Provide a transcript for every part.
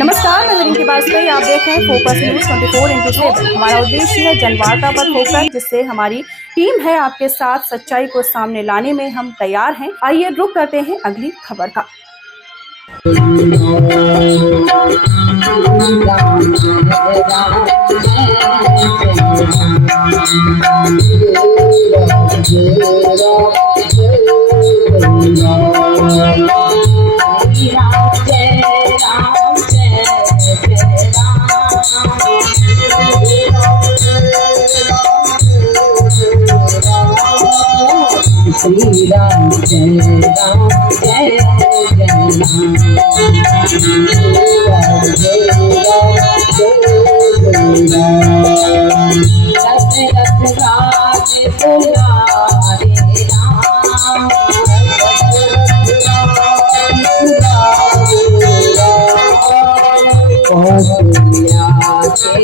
नमस्कार, मैं रिंकी बाजपेयी। आप देख रहे हैं फोकस न्यूज 24x7। हमारा उद्देश्य है जनवार्ता पर फोकस, जिससे हमारी टीम है आपके साथ सच्चाई को सामने लाने में हम तैयार हैं। आइए रुक करते हैं अगली खबर का। श्री राम जय राम जय जय राम। दशरथ राज दुलारे राम, कौशल्या के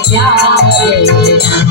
प्यारे राम,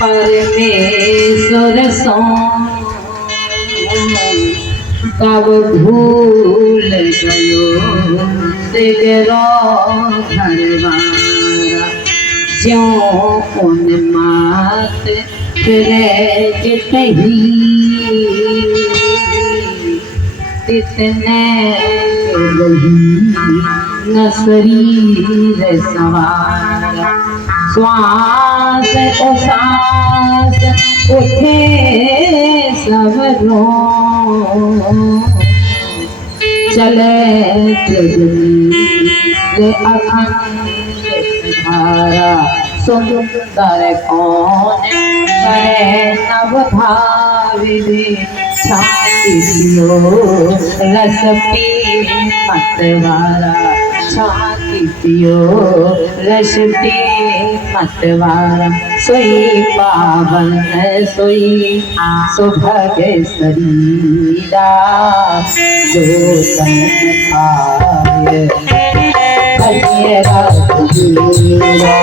परमेश्वर सो कब भूल गयो तेरो घरवारा, ज्यों उन्माद फिरे जितही तितने न शरीर सवारा। श्वास को सांस उठे सबरो, चले अखंड धारा। सुंदर कौन करे नव धाविदे, छाती पियो रस पी मतवारा, छाती पियो रस पी मतवारा। सोई पावन सोई सुभग शरीरा, जो तन पाए कन्या रघुवीरा।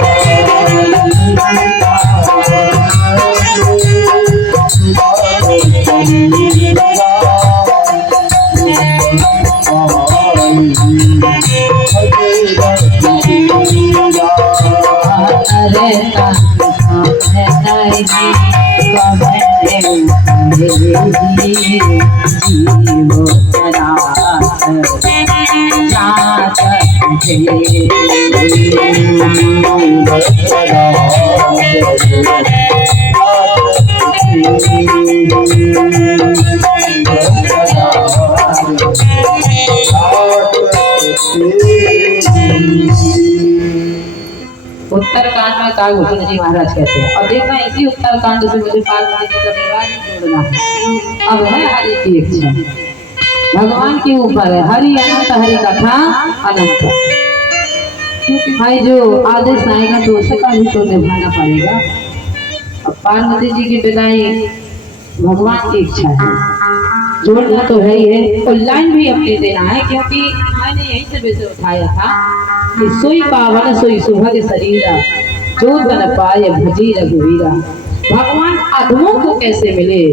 उत्तरकांड में कागभूषण जी महाराज कहते हैं, और देखना इसी उत्तरकांड से मुझे पार्वती जी का विवाह जोड़ना है। अब है हरि की इच्छा, भगवान के ऊपर है। हरि अनंत, हरि कथा अनंत। क्योंकि भाई जो आदेश आएगा तो उसका भी तो निभाना पड़ेगा। अब पार्वती जी की विदाई भगवान की इच्छा है, जोड़ना तो है ही है। और लाइन भी अपने देना है, क्योंकि मैंने यहीं से विषय उठाया था कि सोई पावन सोई सुभग शरीरा, जो तन पाए भजी रघुवीरा। भगवान अधमों को कैसे मिले,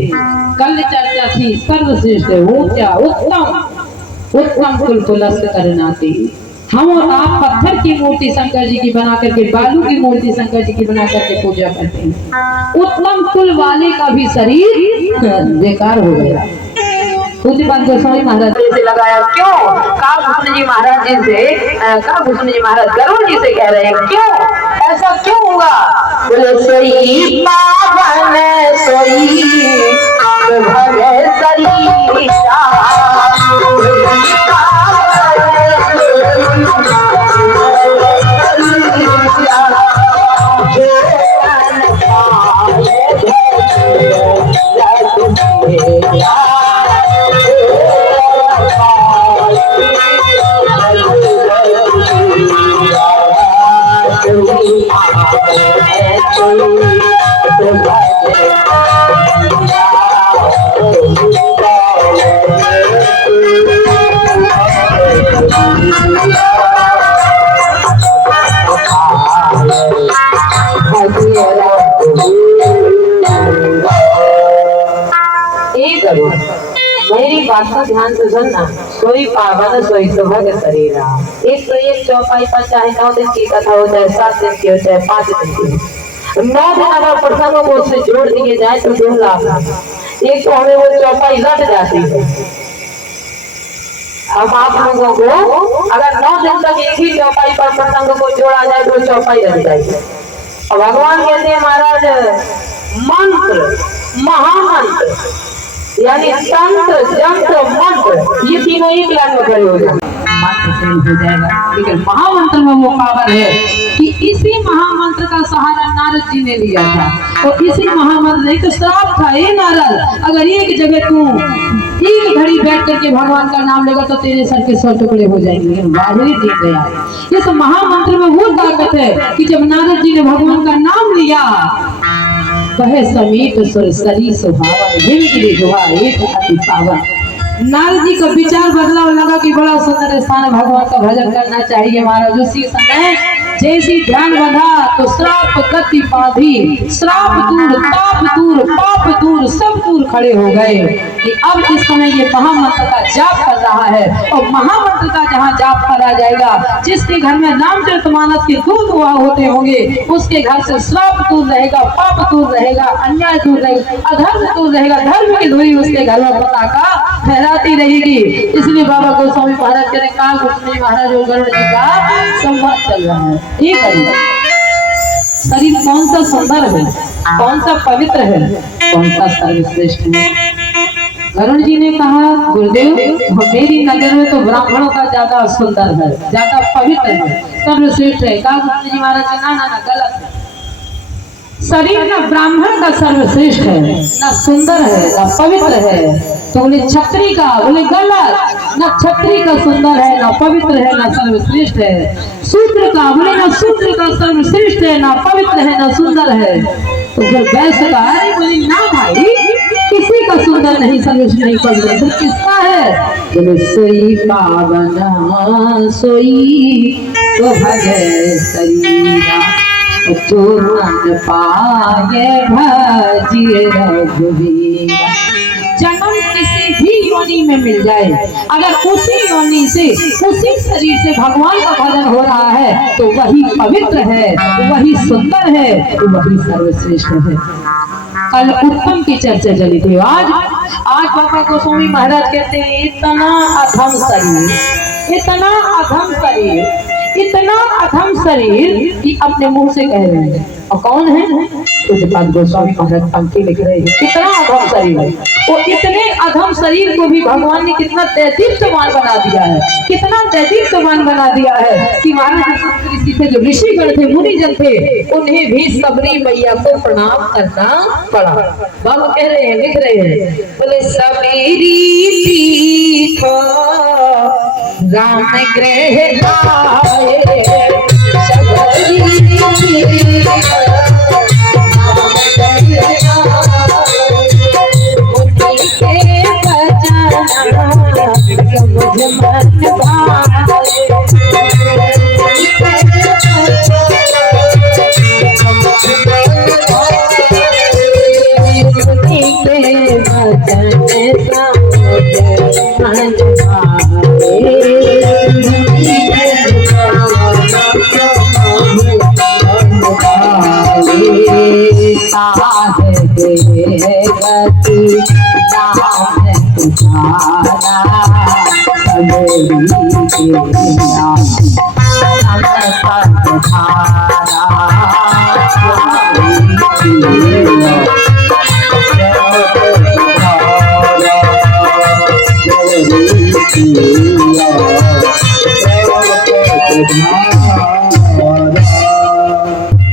कल चर्चा थी। सर्वश्रेष्ठ ऊंचा उत्तम उत्तम कुल पुलस्त करना थी। हम और आप पत्थर की मूर्ति शंकर जी की बना करके, बालू की मूर्ति शंकर जी की बना करके पूजा करते हैं। उत्तम कुल वाले का भी शरीर बेकार हो गया। पूज्य बात गोस्वामी महाराज से लगाया क्यों? काभूषण जी महाराज जी से, काभूषण जी महाराज गरुड़ जी से कह रहे हैं क्यों ऐसा क्यों हुआ? बोले सोई पावन सोई भवे सरीसा, मेरी बात को ध्यान से सुनना। सोई पावन सोई सुभग शरीरा। एक तो एक चौपाई पर चाहे 9 दिन की कथा हो, चाहे 7 दिन की हो, चाहे 5 दिन की हो, 9 दिन अगर प्रसंगों को उससे जोड़ दिए जाए तो 2 लाख। एक तो हमें वो चौपाई लट जाती है। हम आप लोगों को अगर 9 दिन तक एक ही चौपाई पर प्रसंग को जोड़ा जाए तो चौपाई लग जाएगी। और भगवान कहते हैं महाराज मंत्र, महामंत्र यानी तंत्र, जंत्र, मंत्र ये तीनों एक लाख में खड़े हो जाएंगे, मंत्र फेल हो जाएगा। लेकिन महामंत्र में वो पावर है कि इसी महामंत्र का सहारा नारद जी ने लिया था। और इसी महामंत्र नहीं तो श्राप था, ये नारद अगर एक जगह तू एक घड़ी बैठ करके भगवान का नाम लेगा तो तेरे सर के 100 टुकड़े हो जाएंगे। लेकिन बाहरी जीत गया। ये तो महामंत्र में वो ताकत है कि जब नारद जी ने भगवान का नाम लिया कहे समीप सुर सरी सुहावन हिमगिरी गुहा एक अति पावन। नारद जी का विचार बदला और लगा कि बड़ा सुंदर स्थान है, भगवान का भजन करना चाहिए। महाराज उसी समय जैसी ध्यान बंधा तो श्राप गति बाधी, श्राप दूर, ताप दूर, पाप दूर, सब दूर खड़े हो गए कि अब इस समय ये महामंत्र का जाप कर रहा है। और महामंत्र का जहाँ जाप करा जाएगा, जिसके घर में रामचरितमानस के दूध हुआ होते होंगे उसके घर से श्राप दूर रहेगा, पाप दूर रहेगा, अन्याय दूर रहेगा, अधर्म दूर रहेगा, धर्म की धुरी उसके घर में पताका फहराती रहेगी। इसलिए बाबा गोस्वामी महाराज के काभूषण महाराज और गरुड़ जी का संवाद चल रहा है। ठीक है, शरीर कौन सा सुंदर है, कौन सा पवित्र है, कौन सा सर्वश्रेष्ठ है? गरुड़ जी ने कहा गुरुदेव मेरी नजर में तो ब्राह्मणों का ज्यादा सुंदर है, ज्यादा पवित्र है, सर्वश्रेष्ठ है। काभूषण जी महाराज ने ना गलत है। शरीर ना ब्राह्मण का सर्वश्रेष्ठ है, ना सुंदर है, ना पवित्र है। तो बोले क्षत्रिय का, बोले गलत, ना क्षत्रिय का सुंदर है, ना पवित्र है, ना सर्वश्रेष्ठ है। शूद्र का, बोले ना शूद्र का सर्वश्रेष्ठ है, ना पवित्र है, ना सुंदर है। तो फिर वैश्य का बोले ना भाई किसी का सुंदर नहीं, सर्वश्रेष्ठ नहीं, पवित्र तो किसका है? बोले सोई पावन सोई सुभग शरीरा, जो मन पाए भजिए रघुवीरा। जन्म किसी भी योनि में मिल जाए, अगर उसी योनि से, उसी शरीर से भगवान का भजन हो रहा है तो वही पवित्र है, वही सुंदर है, वही सर्वश्रेष्ठ है। कल उत्तम की चर्चा चली थी। आज बाबा गोस्वामी महाराज कहते हैं इतना अधम शरीर, इतना अधम शरीर, इतना अधम शरीर कि अपने मुंह से कह रहे हैं। और कौन है? उसके बाद गोस्वामी महाराज पंक्ति लिख रहे हैं कितना अधम शरीर है। और इतने अधम शरीर को भी भगवान ने कितना दैदीप्यमान बना दिया है, कितना दैदीप्यमान बना दिया है कि महाराज थे जो ऋषिगण थे, मुनिजन थे, उन्हें भी सबरी मैया को प्रणाम करना पड़ा। बाबा कह रहे हैं, लिख रहे हैं, बोले सबरी पीठ राम गृह आए, गति नाम तुम्हारा सबरी के नाम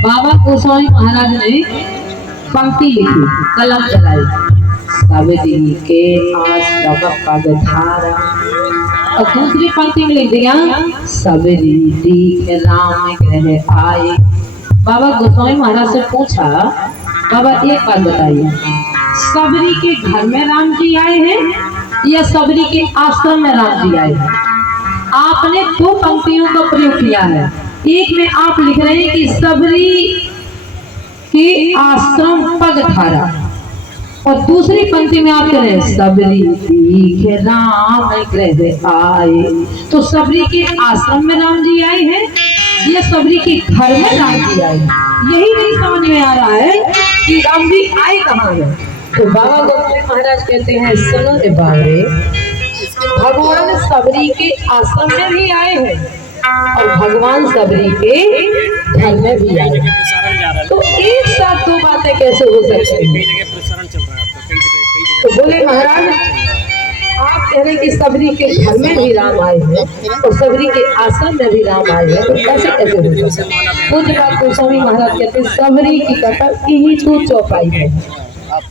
बाबा गोस्वामी महाराज ने पंक्ति लिखी, कलम चलाई, सबरी के आश्रम पगधारा, और दूसरी पंक्ति में लिख दिया सबरी दीख राम ग्रह आए। बाबा गोस्वामी महाराज से पूछा, बाबा एक बात बताइए, सबरी के घर में राम जी आए हैं या सबरी के आश्रम में राम जी आए हैं? आपने दो पंक्तियों का प्रयोग किया है। एक में आप लिख रहे हैं कि सबरी के आश्रम पगधारा, और दूसरी पंक्ति में आप कह रहे हैं सबरी दीख राम ग्रह आए। तो सबरी के आश्रम में राम जी आए हैं या सबरी के घर में राम जी आए हैं? यही नहीं समझ में आ रहा है कि राम जी आए कहाँ है। तो बाबा गोस्वामी महाराज कहते हैं, सुनो रे बाबरे, भगवान सबरी के आश्रम में भी आए हैं और भगवान सबरी के घर में भी आए हैं। तो एक साथ दो बातें कैसे हो सकती हैं? तो बोले महाराज, आप कह रहे कि सबरी के घर में भी राम आए हैं और सबरी के आश्रम में भी राम आए हैं, तो कैसे कैसे हो सकता है? पूज्य बात गोस्वामी महाराज कहते हैं, सबरी की कथा की ही तू चौपाई है,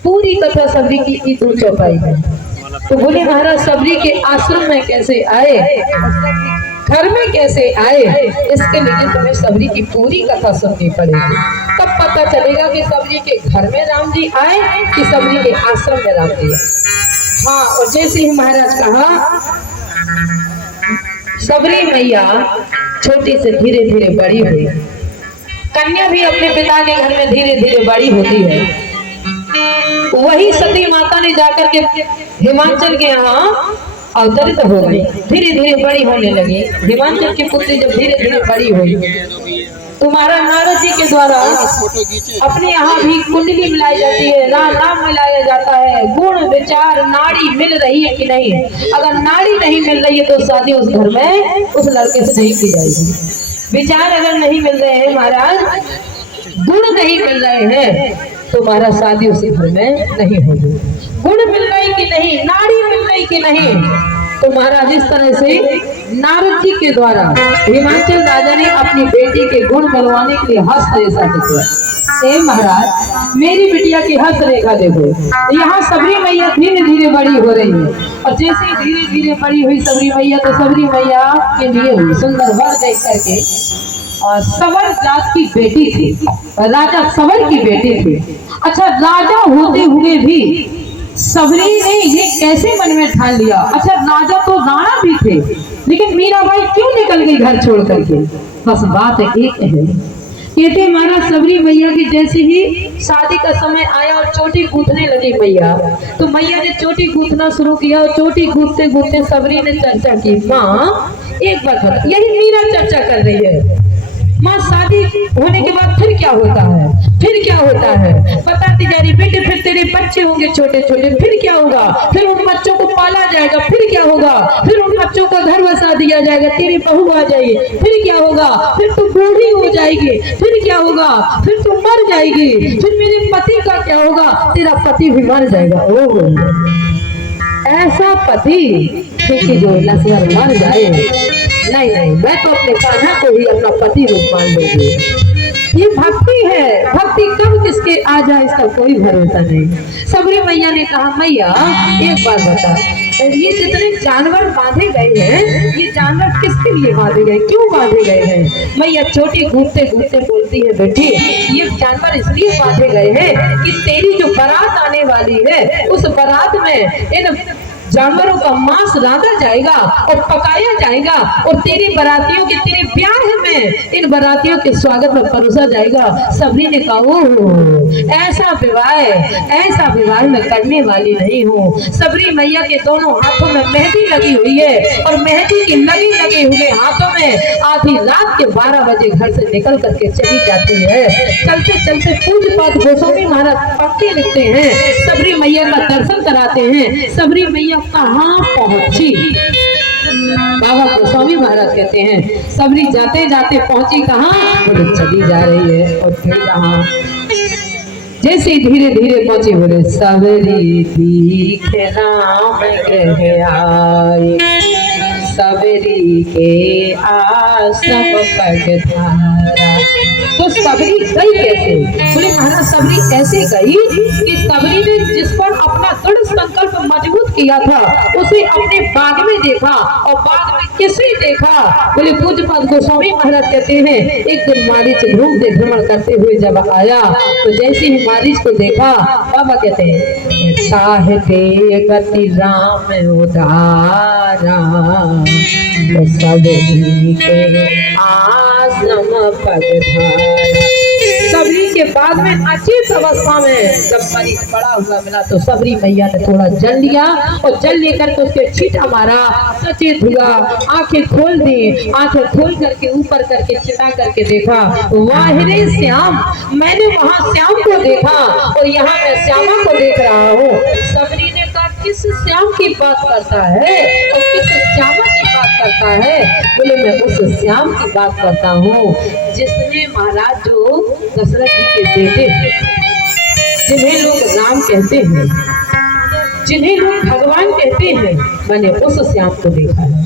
पूरी कथा सबरी की ही तू चौपाई है। तो बोले महाराज, सबरी के आश्रम में कैसे आए, घर में कैसे आए, इसके लिए तुम्हें सबरी की पूरी कथा सुननी पड़ेगी, तब पता चलेगा कि सबरी के घर में राम जी आए कि सबरी के आश्रम में राम जी आए। हाँ, और जैसे ही महाराज कहा, सबरी मैया छोटी से धीरे धीरे बड़ी हुई, कन्या भी अपने पिता के घर में धीरे धीरे बड़ी होती है। वही सती माता ने जाकर के हिमाचल के यहाँ अवतरित हो गई, धीरे धीरे बड़ी होने लगी। हिमाचल की पुत्री जब धीरे धीरे बड़ी हुई, तुम्हारा नारद जी के द्वारा अपने यहाँ भी कुंडली मिलाई जाती है, नाम मिलाया जाता है, गुण विचार नाड़ी मिल रही है कि नहीं। अगर नाड़ी नहीं मिल रही है तो शादी उस घर में उस लड़के से नहीं की जाएगी। विचार अगर नहीं मिल रहे हैं महाराज, गुण नहीं मिल रहे हैं, तो महाराज शादी उस घर में नहीं होगी। गुण मिल रही कि नहीं, नाड़ी मिल रही कि नहीं, तो महाराज इस तरह से नारद जी के द्वारा हिमाचल राजा ने अपनी बेटी के गुण बनवाने के लिए हस्त रेखा दिखवाई। महाराज, मेरी बिटिया की हस्त रेखा देखो, यहाँ सबरी मैया धीरे धीरे बड़ी हो रही है, और जैसे धीरे धीरे बड़ी हुई सबरी मैया, तो सबरी मैया के लिए हुई सुंदर वर देख करके, और सवर जात की बेटी थी, राजा सवर की बेटी थी। अच्छा, राजा होते हुए भी सबरी ने ये कैसे मन में ठान लिया? अच्छा, राजा तो राणा भी थे, लेकिन मीराबाई क्यों निकल गई घर छोड़ करके? बस बात एक है, कहते महाराज सबरी मैया की जैसे ही शादी का समय आया और चोटी गूंथने लगी मैया, तो मैया ने चोटी गूंथना शुरू किया, और चोटी गूंथते गूंथते सबरी ने चर्चा की, माँ एक बात बता, यही मीरा चर्चा कर रही है, माँ शादी होने के बाद फिर क्या होता है, फिर क्या होता है बताती जा रही, बेटे फिर तेरे बच्चे होंगे छोटे छोटे, फिर क्या होगा, फिर उन बच्चों को पाला जाएगा, फिर क्या होगा, फिर उन बच्चों को घर बसा दिया जाएगा, तेरी बहू आ जाएगी, फिर क्या होगा, फिर तू बूढ़ी हो जाएगी, फिर क्या होगा, फिर तू मर जाएगी, फिर मेरे पति का क्या होगा, तेरा पति भी मर जाएगा। ओह, ऐसा पति कि जो नस्ल मर जाए, नहीं नहीं, मैं तो अपने कान्हा को ही अपना पति रूप मान लूंगी। ये भक्ति है, भक्ति कब किसके आ जाए इसका कोई भरोसा नहीं। सबरी मैया ने कहा, मैया एक बात बता, ये जितने जानवर बांधे गए हैं, ये जानवर किसके लिए बांधे गए, क्यों बांधे गए हैं? मैया छोटी घूमते घूमते बोलती है, बेटी ये जानवर इसलिए बांधे गए हैं कि तेरी जो बारात आने वाली है, उस बारात में इन जानवरों का मांस रांधा जाएगा और पकाया जाएगा, और तेरे बारातियों के तेरे ब्याह में इन बारातियों के स्वागत में परोसा जाएगा। सबरी ने कहा, ओह, ऐसा विवाह ऐसा विवाह मैं करने वाली नहीं हूँ। सबरी मैया के दोनों हाथों में मेहंदी लगी हुई है और मेहंदी की लगे हुए हाथों में आधी रात के 12 बजे घर से निकल करके चली जाती है। चलते चलते पूज्यपाद गोस्वामी महाराज पढ़ते लिखते हैं, सबरी मैया का दर्शन कराते हैं। सबरी मैया कहाँ पहुंची? बाबा गोस्वामी महाराज कहते हैं सबरी जाते जाते पहुंची कहाँ? बोले चली जा रही है। और फिर कहाँ? जैसे धीरे धीरे पहुंची, बोले सबरी दिखे राम कह आए, सबरी के आश्रम पगधारा। तो सबरी गई कैसे? बोले महाराज सबरी ऐसे गई कि सबरी ने जिस पर अपना दृढ़ संकल्प मजबूत किया था उसे अपने बाग में देखा। और बाग में किसे देखा? बोले पूज्यपाद गोस्वामी महाराज कहते हैं एक दिन मारीच घूमते भ्रमण करते हुए जब आया तो जैसे ही मारीच को देखा, बाबा कहते हैं साहते गति राम उदारा, सबरी के आश्रम पगधारा। सबरी के बाद में अचेत अवस्था में जब मरीज पड़ा हुआ मिला तो सबरी मैया ने थोड़ा जल लिया और जल लेकर के उसके छींटा मारा, सचेत हुआ, आंखें खोल दी। आंखें खोल करके ऊपर करके चिता करके देखा, वाहिरे श्याम, मैंने वहां श्याम को देखा और यहाँ मैं श्यामा को देख रहा हूँ। सबरी ने कहा किस श्याम की बात करता है और किस श्यामा की बात करता है? बोले मैं उस श्याम की बात करता हूँ जिसने महाराज जो दशरथ जी के बेटे हैं, जिन्हें लोग राम कहते हैं, जिन्हें लोग भगवान कहते हैं, मैंने उस श्याम को देखा है।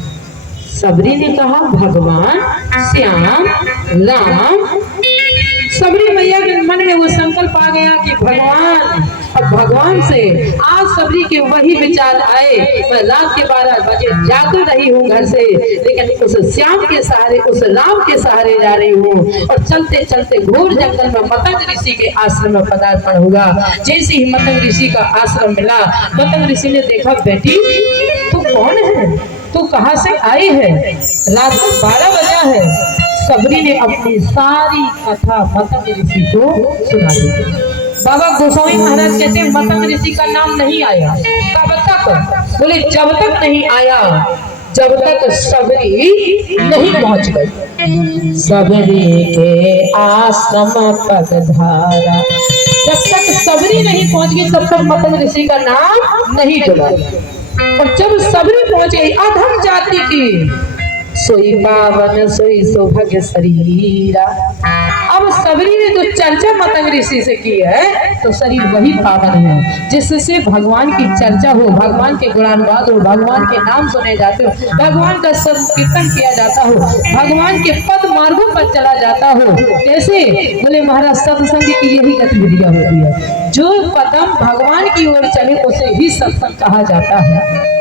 सबरी ने कहा भगवान, श्याम, राम। सबरी मैया के मन में वो संकल्प आ गया कि भगवान, अब भगवान से आज सबरी के वही विचार आए। मैं रात के 12 बजे जाकर रही हूँ घर से, लेकिन उस श्याम के सहारे, उस राम के सहारे जा रही हूँ। और चलते चलते घोर जंगल में मतंग ऋषि के आश्रम में पदार्पण हुआ। जैसे ही मतंग ऋषि का आश्रम मिला, मतंग ऋषि ने देखा बेटी तू कौन है, तू कहाँ से आई है? रात को 12 बजा है। सबरी ने अपनी सारी कथा मतंग ऋषि को सुना दी। बाबा गोस्वामी महाराज कहते हैं मतंग ऋषि का नाम नहीं आया। कब तक? बोले जब तक नहीं आया जब तक सबरी नहीं पहुंच गई। सबरी के आश्रम पगधारा, जब तक सबरी नहीं पहुंच गई तब तक मतंग ऋषि का नाम नहीं जुड़ा। और जब सबरी पहुंच गई अधम जाति की, सोई पावन सोई सौभाग्य शरीरा। अब सबरी ने जो चर्चा मतंग ऋषि से की है तो शरीर वही पावन है जिससे भगवान की चर्चा हो, भगवान के गुणानुवाद हो, भगवान के नाम सुने जाते हो, भगवान का संकीर्तन किया जाता हो, भगवान के पद मार्गों पर चला जाता हो। कैसे? बोले महाराज सत्संग की यही गतिविधियां होती है। जो कदम भगवान की ओर चले उसे ही सत्संग कहा जाता है।